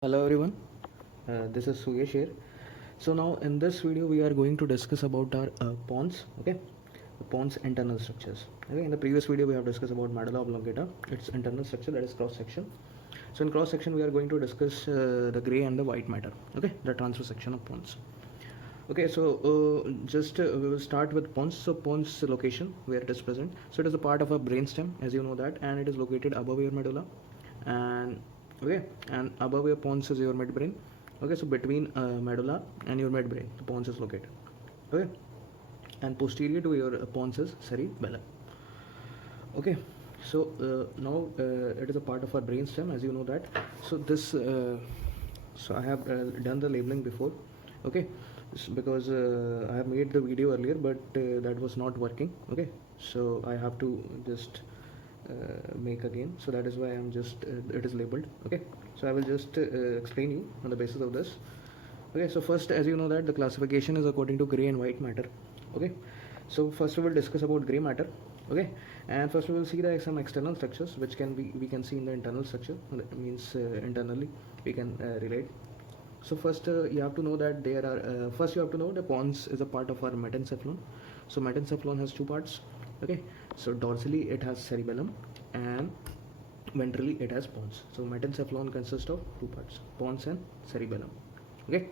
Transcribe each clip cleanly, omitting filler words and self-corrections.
Hello everyone, this is Suyesh here. So now in this video we are going to discuss about our pons, okay, pons internal structures. Okay, in the previous video we have discussed about medulla oblongata, its internal structure, that is cross section. So in cross section we are going to discuss the gray and the white matter, okay, the transverse section of pons. Okay, so just we will start with pons. So pons location where it is present. So it is a part of a brainstem, as you know that, and it is located above your medulla, and okay, and above your pons is your midbrain. Okay, so between medulla and your midbrain, the pons is located. Okay, and posterior to your pons is cerebellum. Okay, so now it is a part of our brainstem, as you know that. So this so I have done the labeling before, okay, because I have made the video earlier, but that was not working. Okay, so I have to just make again, so that is why I'm just it is labeled. Okay, so I will just explain you on the basis of this. Okay, so first, as you know that the classification is according to gray and white matter. Okay, so first we will discuss about gray matter. Okay, and first we will see the some external structures which can be we can see in the internal structure. That means internally we can relate. So first you have to know that there are first you have to know the pons is a part of our metencephalon. So metencephalon has two parts. Okay, so dorsally it has cerebellum and ventrally it has pons. So metencephalon consists of two parts, pons and cerebellum. Okay,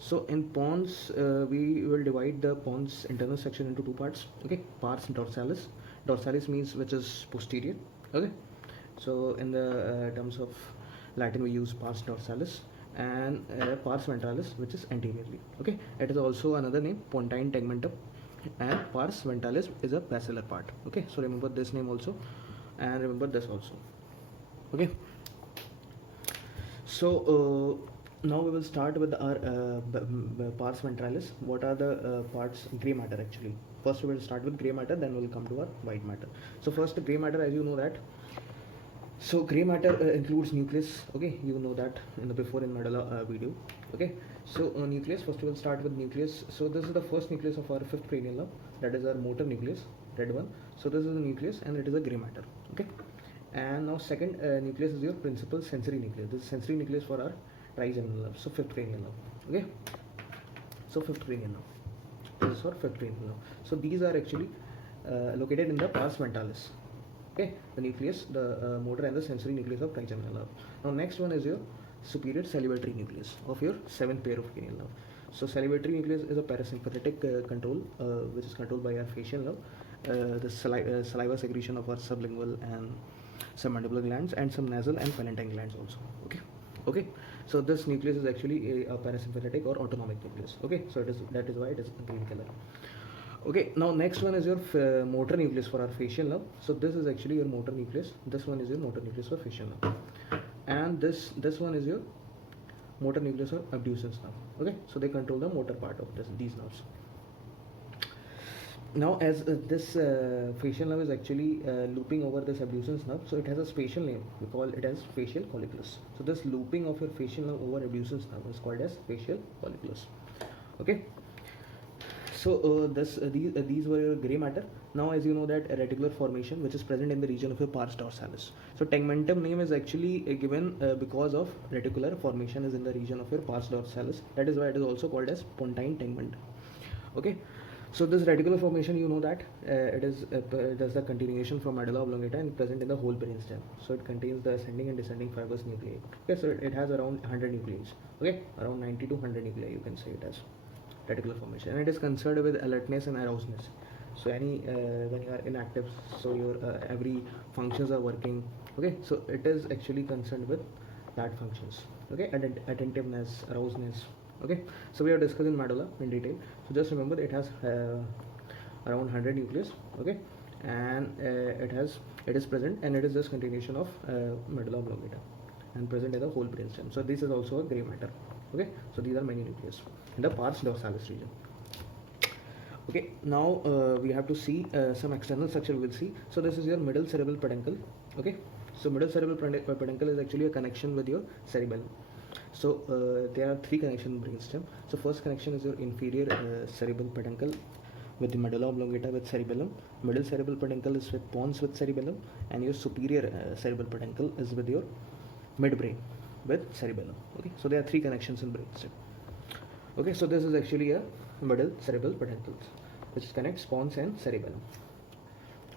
so in pons we will divide the pons internal section into two parts. Okay, pars dorsalis. Dorsalis means which is posterior. Okay, so in the terms of Latin we use pars dorsalis, and pars ventralis which is anteriorly. Okay, it is also another name, pontine tegmentum, and pars ventralis is a basilar part. Okay, so remember this name also, and remember this also. Okay, so now we will start with our pars ventralis. What are the parts gray matter actually? First we will start with gray matter, then we will come to our white matter. So first gray matter, as you know that, so gray matter includes nucleus. Okay, you know that in the before in medulla video. Okay, so nucleus, first we will start with nucleus. So this is the first nucleus of our fifth cranial nerve, that is our motor nucleus, red one. So this is the nucleus and it is a gray matter. Okay, and now second nucleus is your principal sensory nucleus. This is sensory nucleus for our trigeminal nerve, so fifth cranial nerve. Okay, so fifth cranial nerve, this is for fifth cranial nerve. So these are actually located in the pars ventralis. Okay, the nucleus, the motor and the sensory nucleus of trigeminal nerve. Now next one is your superior salivatory nucleus of your seventh pair of cranial nerve. So salivatory nucleus is a parasympathetic control which is controlled by our facial nerve, the saliva secretion of our sublingual and submandibular glands, and some nasal and palatine glands also. Okay, okay, so this nucleus is actually a parasympathetic or autonomic nucleus. Okay, so that is why it is green color. Okay, now next one is your motor nucleus for our facial nerve. So this is actually your motor nucleus. This one is your motor nucleus for facial nerve, and this one is your motor nucleus of abducens nerve. Okay, so they control the motor part of these nerves. Now as this facial nerve is actually looping over this abducens nerve, so it has a spatial name. We call it as facial colliculus. So this looping of your facial nerve over abducens nerve is called as facial colliculus. Okay, so these were your gray matter. Now as you know that a reticular formation which is present in the region of your pars dorsalis. So tegmentum name is actually given because of reticular formation is in the region of your pars dorsalis. That is why it is also called as pontine tegmentum. Okay, so this reticular formation, you know that it is the continuation from medulla oblongata and present in the whole brainstem. So it contains the ascending and descending fibrous nuclei. Okay, so it has around 100 nuclei. Okay, around 90 to 100 nuclei you can say it as reticular formation, and it is concerned with alertness and arousedness. So any when you are inactive, so your every functions are working. Okay, so it is actually concerned with that functions. Okay, attentiveness, arousedness. Okay, so we are discussing medulla in detail. So just remember it has around 100 nucleus. Okay, and it is present, and it is just continuation of medulla oblongata and present in the whole brainstem. So this is also a gray matter. Okay, so these are many nucleus in the pars dorsalis region. Okay, now we have to see some external structure. We will see. So this is your middle cerebral peduncle. Okay, so middle cerebral peduncle is actually a connection with your cerebellum. So there are three connections in brainstem. So first connection is your inferior cerebral peduncle with the medulla oblongata with cerebellum. Middle cerebral peduncle is with pons with cerebellum, and your superior cerebral peduncle is with your midbrain. with cerebellum. Okay, so there are three connections in brainstem. Okay, so this is actually a middle cerebral peduncles which connects pons and cerebellum.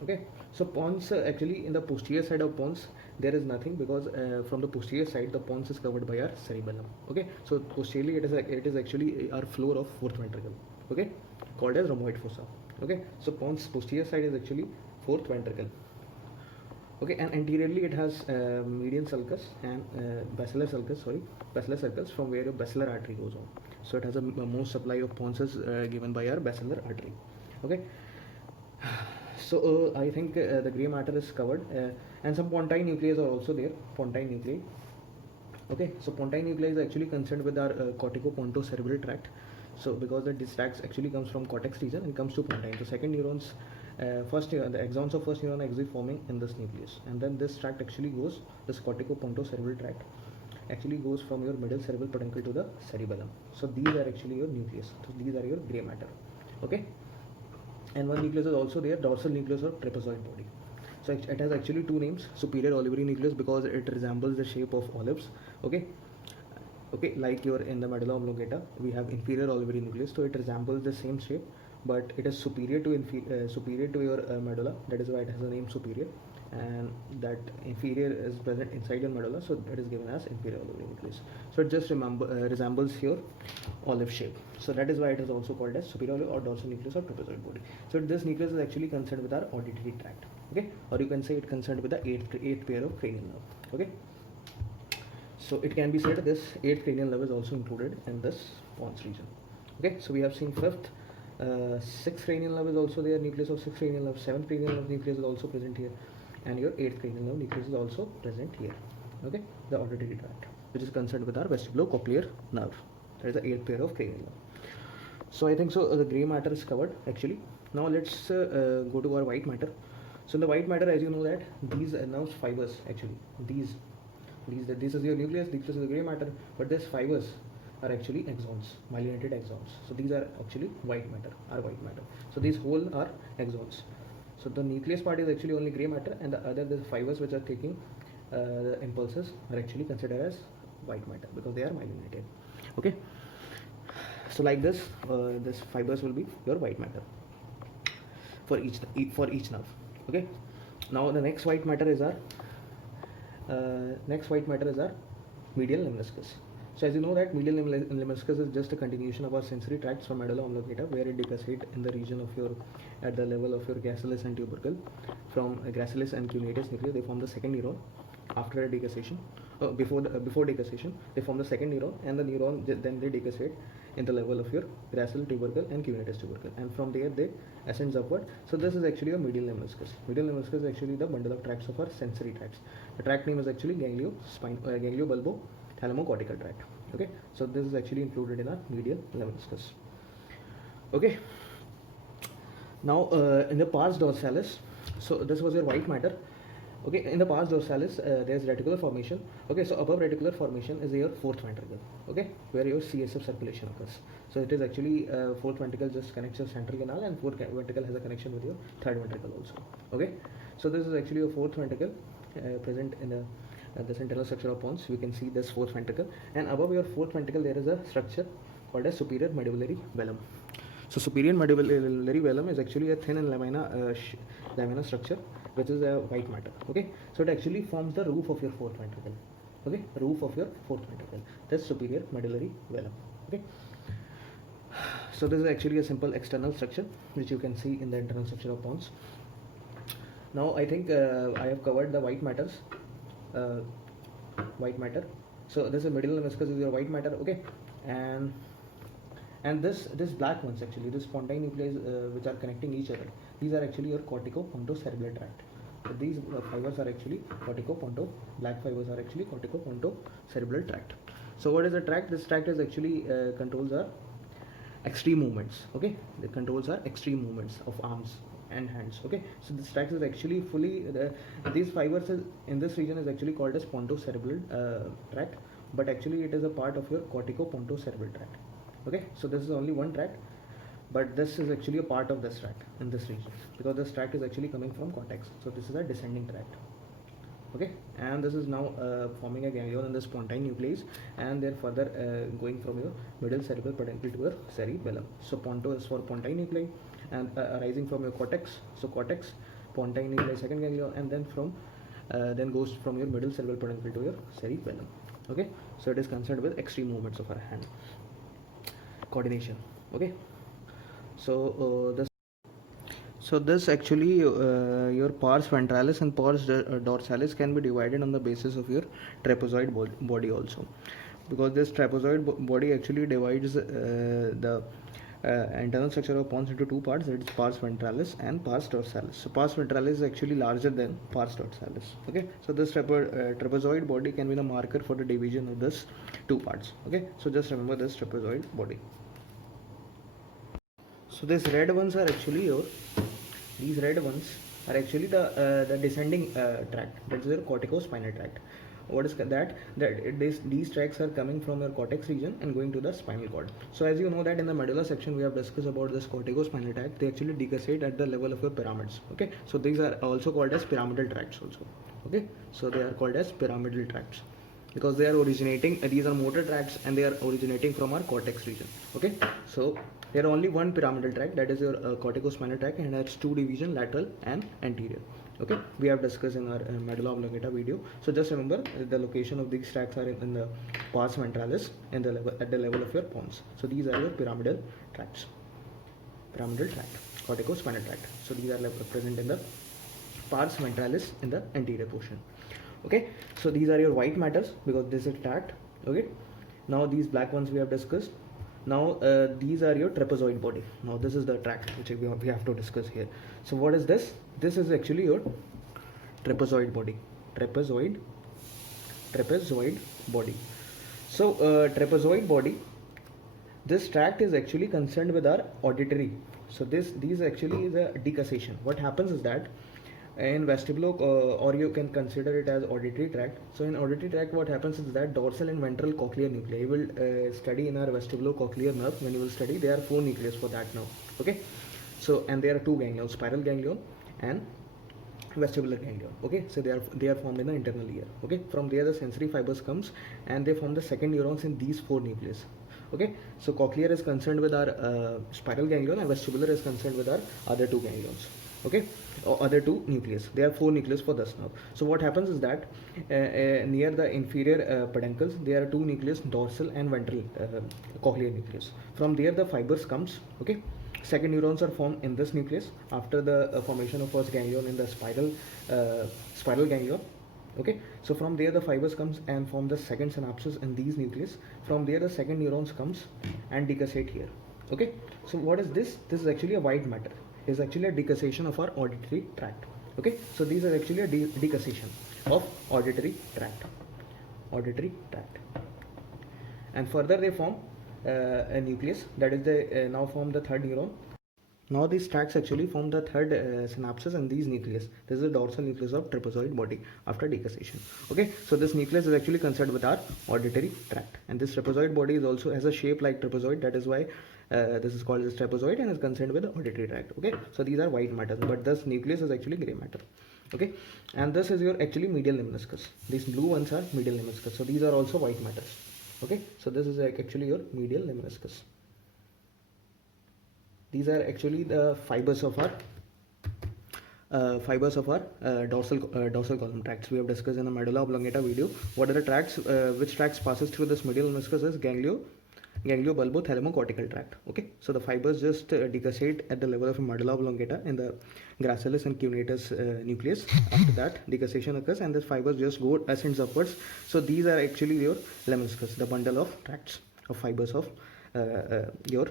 Okay, so pons actually in the posterior side of pons there is nothing, because from the posterior side the pons is covered by our cerebellum. Okay, so posteriorly it is actually our floor of fourth ventricle. Okay, called as rhomboid fossa. Okay, so pons posterior side is actually fourth ventricle. Okay, and anteriorly it has median sulcus and basilar sulcus, basilar sulcus, from where your basilar artery goes on. So it has a most supply of pons is given by our basilar artery. Okay, so I think the gray matter is covered, and some pontine nuclei are also there. Pontine nuclei. Okay, so pontine nuclei is actually concerned with our corticopontocerebral tract. So because this tract actually comes from cortex region and comes to pontine. So second neurons, first the axons of first neuron are actually forming in this nucleus, and then this tract actually goes, this corticopontocerebral tract actually goes from your middle cerebral peduncle to the cerebellum. So these are actually your nucleus. So these are your gray matter. Okay, and one nucleus is also there, dorsal nucleus or trapezoid body. So it has actually two names: superior olivary nucleus because it resembles the shape of olives. Okay, like your in the medulla oblongata we have inferior olivary nucleus, so it resembles the same shape, but it is superior to your medulla. That is why it has the name superior, and that inferior is present inside your medulla, so it is given as inferior olivary nucleus. So it just resembles your olive shape, so that is why it is also called as superior or dorsal nucleus or trapezoid body. So this nucleus is actually concerned with our auditory tract. Okay, or you can say it concerned with the eighth pair of cranial nerve. Okay, so it can be said this eighth cranial nerve is also included in this pons region. Okay, so we have seen fifth, sixth cranial nerve is also there, nucleus of sixth cranial nerve, seventh cranial nerve nucleus is also present here, and your eighth cranial nerve nucleus is also present here. Okay, the auditory tract, which is concerned with our vestibulocochlear nerve. That is the eighth pair of cranial nerve. So I think so the gray matter is covered actually. Now let's go to our white matter. So in the white matter, as you know that these nerve fibers actually, this is your nucleus is the gray matter, but these fibers are actually axons, myelinated axons. So these are actually white matter. So these whole are axons. So the nucleus part is actually only gray matter, and the fibers which are taking the impulses are actually considered as white matter because they are myelinated. Okay, so like this fibers will be your white matter for each nerve. Okay, now the next white matter is our medial lemniscus. So as you know that medial lemniscus is just a continuation of our sensory tracts from medulla oblongata, where it decussate in the region of your, at the level of your gracilis and tubercle. From gracilis and cuneatus nucleus they form the second neuron. After decussation, before decussation they form the second neuron, and the neuron then they decussate in the level of your gracile tubercle and cuneatus tubercle, and from there they ascends upward. So this is actually a medial lemniscus. Medial lemniscus is actually the bundle of tracts of our sensory tracts. The tract name is actually gangliobulbo-thalamocortical tract. Okay, so this is actually included in our medial lemniscus. Okay, now in the pars dorsalis, so this was your white matter. Okay, in the pars dorsalis there is reticular formation. Okay, so above reticular formation is your fourth ventricle. Okay, where your CSF circulation occurs. So it is actually fourth ventricle just connects your central canal, and fourth ventricle has a connection with your third ventricle also. Okay, so this is actually a fourth ventricle present in the internal structure of pons. We can see this fourth ventricle, and above your fourth ventricle there is a structure called as superior medullary velum. So superior medullary velum is actually a thin and lamina structure, which is a white matter. Okay, so it actually forms the roof of your fourth ventricle. Okay, roof of your fourth ventricle, that's superior medullary velum. Okay, so this is actually a simple external structure which you can see in the internal structure of pons. Now I think I have covered the white matters. So this is medial lemniscus is your white matter. Okay, and this black ones actually, this pontine nuclei which are connecting each other, these are actually your corticopontocerebral tract. So these fibers are actually black fibers are actually corticopontocerebral tract. So what is the tract? This tract is actually controls our extreme movements. Okay, it controls our extreme movements of arms and hands. Okay, so this tract is actually fully these fibers in this region is actually called as pontocerebral tract, but actually it is a part of your corticopontocerebral tract. Okay, so this is only one tract, but this is actually a part of this tract in this region, because this tract is actually coming from cortex. So this is a descending tract. okay, and this is now forming a ganglion in the pontine nucleus, and then further going from your middle cerebral peduncle to your cerebellum. So ponto is for pontine nuclei, and arising from your cortex. So cortex, pontine nuclei, second ganglion, and then from then goes from your middle cerebral peduncle to your cerebellum. Okay, so it is concerned with extreme movements of our hand, coordination. Okay, so this actually your pars ventralis and pars dorsalis can be divided on the basis of your trapezoid body also, because this trapezoid body actually divides the internal structure of pons into two parts, that is pars ventralis and pars dorsalis. So pars ventralis is actually larger than pars dorsalis. Okay, so this trapezoid body can be the marker for the division of this two parts. Okay, so just remember this trapezoid body. So these red ones are actually the descending tract, that is your corticospinal tract. What is that? These tracts are coming from your cortex region and going to the spinal cord. So as you know that in the medulla section we have discussed about this corticospinal tract, they actually decussate at the level of your pyramids. Okay, so these are also called as pyramidal tracts also. Okay, so they are called as pyramidal tracts because they are originating, these are motor tracts and they are originating from our cortex region. Okay, so there are only one pyramidal tract, that is your corticospinal tract, and has two division, lateral and anterior. Okay, we have discussed in our medulla oblongata video. So just remember the location of these tracts are in the pars ventralis and at the level of your pons. So these are your pyramidal tract, corticospinal tract. So these are present in the pars ventralis in the anterior portion. Okay, so these are your white matters because this is tract. Okay, now these black ones we have discussed. Now these are your trapezoid body. Now this is the tract which we have to discuss here. So what is this? This is actually your trapezoid body. Trapezoid body. So trapezoid body, this tract is actually concerned with our auditory. So these actually is a decussation. What happens is that in vestibulo or you can consider it as auditory tract. So in auditory tract what happens is that dorsal and ventral cochlear nuclei, you will study in our vestibulocochlear nerve. When you will study, there are four nucleus for that nerve. Okay, so and there are two ganglions, spiral ganglion and vestibular ganglion. Okay, so they are formed in the internal ear. Okay, from there the sensory fibers comes and they form the second neurons in these four nucleus. Okay, so cochlear is concerned with our spiral ganglion and vestibular is concerned with our other two ganglions. Okay, or other two nucleus. There are four nucleus for this nerve. So what happens is that near the inferior peduncles there are two nucleus, dorsal and ventral cochlear nucleus. From there the fibers comes. Okay, second neurons are formed in this nucleus after the formation of first ganglion in the spiral ganglion. Okay, so from there the fibers comes and form the second synapses in these nucleus. From there the second neurons comes and decussate here. Okay, so what is this? This is actually a white matter. Is actually a decussation of our auditory tract. Okay, so these are actually a decussation of auditory tract, and further they form a nucleus, that is they now form the third neuron. Now these tracts actually form the third synapses and these nucleus. This is the dorsal nucleus of trapezoid body after decussation. Okay, so this nucleus is actually concerned with our auditory tract, and this trapezoid body is also has a shape like trapezoid. That is why this is called as trapezoid and is concerned with the auditory tract. Okay, so these are white matter, but this nucleus is actually gray matter. Okay, and this is your actually medial lemniscus. These blue ones are medial lemniscus. So these are also white matters. Okay, so this is actually your medial lemniscus. These are actually the fibers of our dorsal column tracts. We have discussed in the medulla oblongata video. What are the tracts? Which tracts passes through this medial lemniscus is ganglio-bulbo-thalamocortical tract. Okay, so the fibers just decussate at the level of medulla oblongata in the gracilis and cuneatus nucleus. After that, decussation occurs and the fibers just go ascends upwards. So these are actually your lemniscus, the bundle of tracts of fibers of your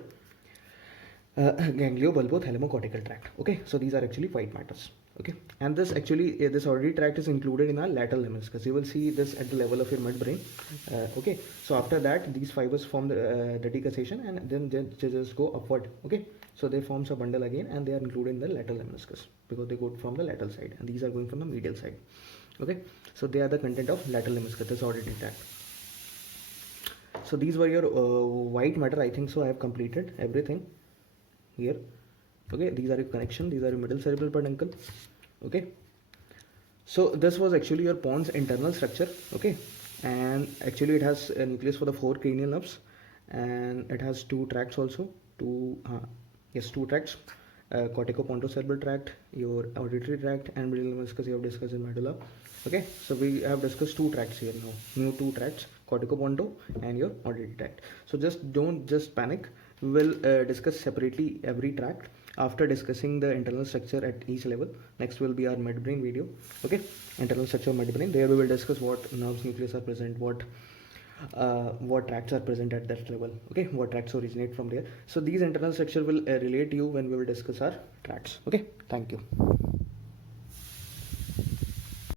ganglio-bulbo-thalamocortical tract. Okay, so these are actually white matters. Okay, and this actually this auditory tract is included in our lateral lemniscus. You will see this at the level of your midbrain. Okay, so after that these fibers form the decussation and then they just go upward. Okay, so they forms a bundle again and they are included in the lateral lemniscus because they go from the lateral side and these are going from the medial side. Okay, so they are the content of lateral lemniscus, this auditory tract. So these were your white matter. I think so I have completed everything here. Okay, these are your connection, these are your middle cerebral peduncle. Okay, So this was actually your pons internal structure, okay, and actually it has a nucleus for the 4 cranial nerves, and it has 2 tracts also, two tracts, corticopontocerebral tract, your auditory tract, and middle lemniscus you have discussed in medulla. Okay, so we have discussed 2 tracts here now, new 2 tracts, corticoponto and your auditory tract. So don't just panic. We will discuss separately every tract after discussing the internal structure at each level. Next will be our midbrain video. Okay, internal structure of midbrain. There we will discuss what nerves nucleus are present, what tracts are present at that level. Okay, what tracts originate from there. So these internal structure will relate to you when we will discuss our tracts. Okay, thank you.